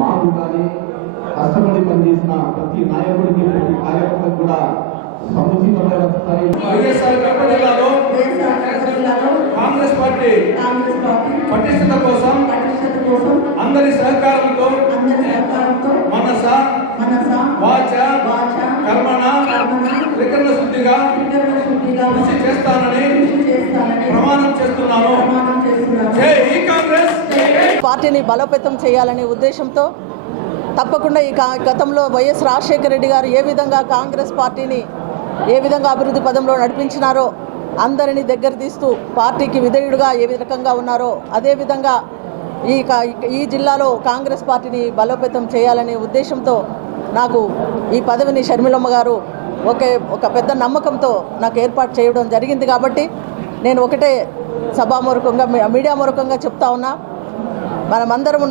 మాకు కానీ కష్టపడి పనిచేసిన ప్రతి నాయకుడికి ప్రతి కార్యకర్తకు కూడా సముచితమైన కాంగ్రెస్ పార్టీ పటిష్టత కోసం అందరి సహకారంతో మనస వాచ కర్మణ త్రికరణ శుద్ధిగా కృషి చేస్తానని ప్రమాణం చేస్తున్నాను. జై కాంగ్రెస్. పార్టీని బలోపేతం చేయాలనే ఉద్దేశంతో తప్పకుండా ఈ గతంలో వైఎస్ రాజశేఖర రెడ్డి గారు ఏ విధంగా కాంగ్రెస్ పార్టీని ఏ విధంగా అభివృద్ధి పదంలో నడిపించినారో, అందరినీ దగ్గర తీస్తూ పార్టీకి విధేయుడుగా ఏ రకంగా ఉన్నారో అదేవిధంగా ఈ జిల్లాలో కాంగ్రెస్ పార్టీని బలోపేతం చేయాలనే ఉద్దేశంతో నాకు ఈ పదవిని షర్మిలమ్మ గారు ఒక పెద్ద నమ్మకంతో నాకు ఏర్పాటు చేయడం జరిగింది. కాబట్టి నేను ఒకటే సభామూర్ఖంగా మీడియా మూర్ఖంగా చెప్తా ఉన్నా, మనమందరము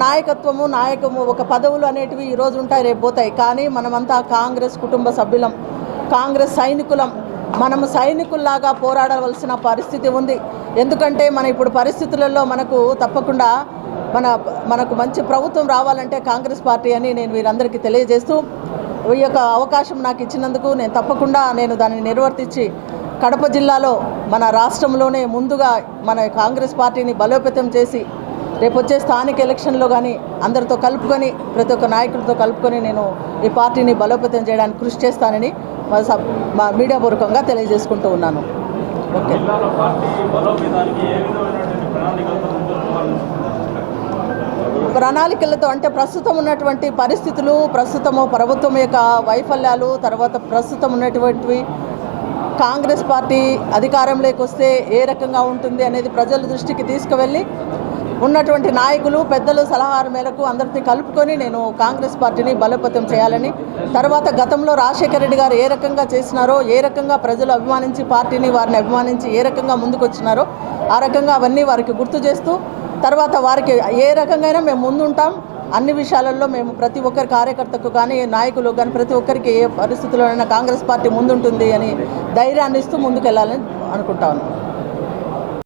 నాయకము ఒక పదవులు అనేటివి ఈరోజు ఉంటాయి, రేపు పోతాయి. కానీ మనమంతా కాంగ్రెస్ కుటుంబ సభ్యులం, కాంగ్రెస్ సైనికులం. మనము సైనికుల్లాగా పోరాడవలసిన పరిస్థితి ఉంది. ఎందుకంటే మన ఇప్పుడు పరిస్థితులలో మనకు తప్పకుండా మనకు మంచి ప్రభుత్వం రావాలంటే కాంగ్రెస్ పార్టీ అని నేను వీరందరికీ తెలియజేస్తూ, ఈ యొక్క అవకాశం నాకు ఇచ్చినందుకు నేను తప్పకుండా దానిని నిర్వర్తించి కడప జిల్లాలో మన రాష్ట్రంలోనే ముందుగా మన కాంగ్రెస్ పార్టీని బలోపేతం చేసి రేపు వచ్చే స్థానిక ఎలక్షన్లో కానీ అందరితో కలుపుకొని ప్రతి ఒక్క నాయకులతో కలుపుకొని నేను ఈ పార్టీని బలోపేతం చేయడానికి కృషి చేస్తానని మా మీడియా పూర్వకంగా తెలియజేసుకుంటూ ఉన్నాను. ఓకే. ప్రణాళికలతో అంటే ప్రస్తుతం ఉన్నటువంటి పరిస్థితులు, ప్రస్తుతము ప్రభుత్వం యొక్క వైఫల్యాలు, తర్వాత ప్రస్తుతం ఉన్నటువంటివి కాంగ్రెస్ పార్టీ అధికారంలోకి వస్తే ఏ రకంగా ఉంటుంది అనేది ప్రజల దృష్టికి తీసుకువెళ్ళి ఉన్నటువంటి నాయకులు పెద్దలు సలహాల మేరకు అందరినీ కలుపుకొని నేను కాంగ్రెస్ పార్టీని బలోపేతం చేయాలని, తర్వాత గతంలో రాజశేఖర రెడ్డి గారు ఏ రకంగా చేసినారో, ఏ రకంగా ప్రజలు అభిమానించి పార్టీని వారిని అభిమానించి ఏ రకంగా ముందుకు వచ్చినారో ఆ రకంగా అవన్నీ వారికి గుర్తు చేస్తూ, తర్వాత వారికి ఏ రకంగా మేము ముందుంటాం అన్ని విషయాలలో మేము ప్రతి ఒక్కరి కార్యకర్తకు కానీ నాయకులు కానీ ప్రతి ఒక్కరికి ఏ పరిస్థితుల్లోనైనా కాంగ్రెస్ పార్టీ ముందుంటుంది అని ధైర్యాన్ని ఇస్తూ ముందుకు వెళ్ళాలని అనుకుంటా ఉన్నాం.